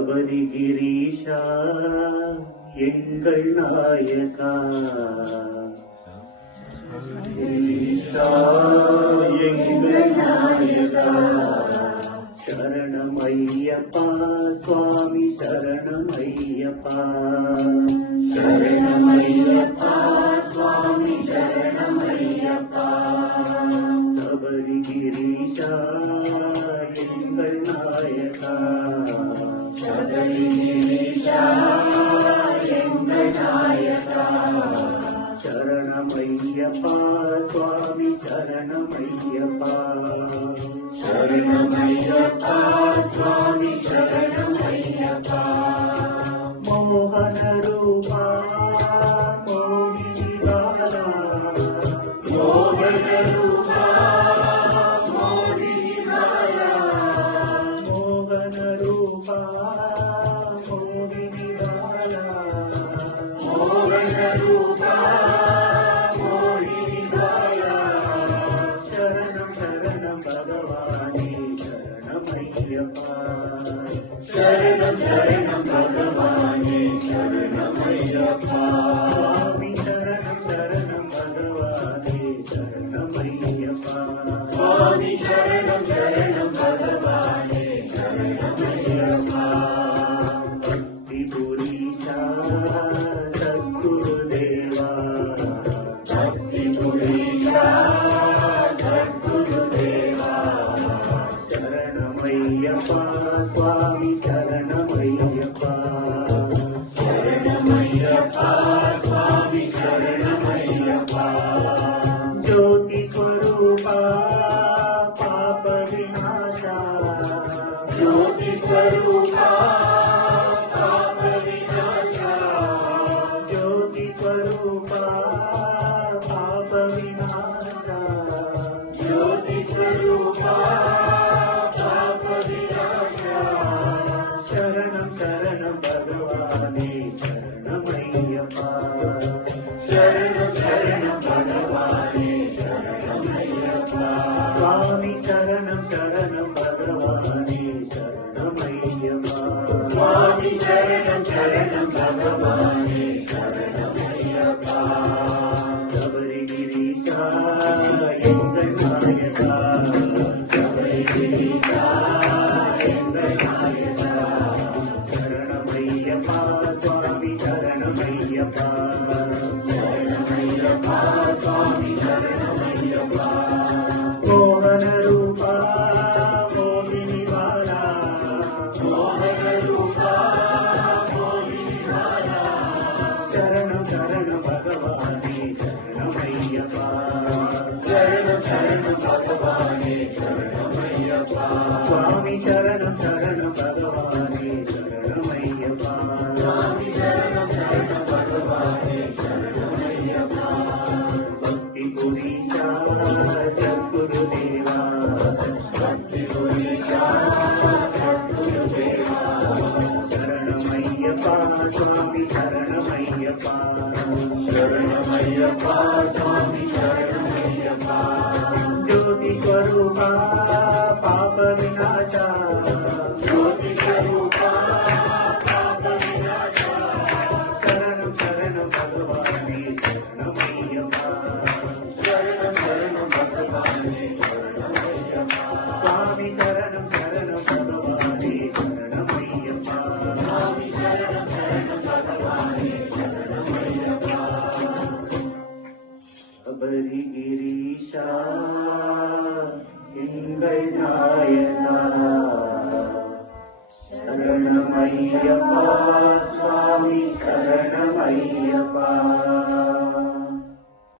गिरीशा எங்கள் நாயகா गिरीशा எங்கள் நாயகா சரணம் ஐயப்பா சுவாமி சரணம் ஐயப்பா சரணம் ஐயப்பா சுவாமி சரணம் ஐயப்பா சபரி गिरीशा எங்கள் நாயகா சபரி गिरीशा எங்கள் நாயகா சரணம் ஐயப்பா சுவாமி சரணம் ஐயப்பா சரணம் ஐயப்பா சுவாமி சரணம் ஐயப்பா மோகன ரூபா மோகினி பாலா மோகன ரூபா மோகினி பாலா மோகன ரூபா மோகினி பாலா மோகன ரூபா மோகினி பாலா சரணம் சரணம் பகவானே சரணம் ஐயப்பா சரணம் சரணம் பகவானே சரணம் ஐயப்பா சுவாமி சரணம் சரணம் பகவானே சரணம் ஐயப்பா சுவாமி சரணம் சரணம் பகவானே சரணம் ஐயப்பா பக்தி புரீஷா சத்குருதேவா பக்தி புரீஷா சத்குருதேவா சரணம் ஐயப்பா சுவாமி சரணம் ஐயப்பா சரணம் ஐயப்பா சுவாமி சரணம் ஐயப்பா ஜோதி ஸ்வரூபா பாப விநாசா ஜோதி ஸ்வரூபா பாப விநாசா ஜோதி ஸ்வரூபா பாப விநாசா ஜோதி ஸ்வரூபா பாப விநாசா சரணம் சரணம் பகவானே சரணம் ஐயப்பா சரணம் சரணம் பகவானே சரணம் ஐயப்பா சுவாமி சரணம் சரணம் பகவானே சரணம் ஐயப்பா சுவாமி சரணம் சரணம் பகவானே சரணம் ஐயப்பா சபரி गिरीशा எங்கள் நாயகா சபரி गिरीशा எங்கள் நாயகா சரணம் ஐயப்பா சுவாமி சரணம் ஐயப்பா சரணம் ஐயப்பா சுவாமி சரணம் ஐயப்பா மோகன ரூபா மோகினி பாலா மோகன ரூபா மோகினி பாலா சரணம் சரணம் பகவானே சரணம் ஐயப்பா சரணம் சரணம் பகவானே சரணம் ஐயப்பா சுவாமி சரணம் சரணம் பகவானே சரணம் ஐயப்பா சுவாமி சரணம் சரணம் பகவானே சரணம் ஐயப்பா பக்தி புரீஷா சத்குருதேவா பக்தி புரீஷா சத்குருதேவா சரணம் ஐயப்பா சுவாமி சரணம் ஐயப்பா சரணம் ஐயப்பா சுவாமி சரணம் ஐயப்பா ஜோதி ஸ்வரூபா பாப விநாசா ஜோதி ஸ்வரூபா பாப விநாசா சரணம் சரணம் பகவானே சரணம் ஐயப்பா சரணம் சரணம் பகவானே சரணம் ஐயப்பா சுவாமி சரணம் சரணம் பகவானே சரணம் ஐயப்பா சுவாமி சரணம் சரணம் பகவானே சரணம் ஐயப்பா சபரி गिरीशा எங்கள் நாயகா சரணம் ஐயப்பா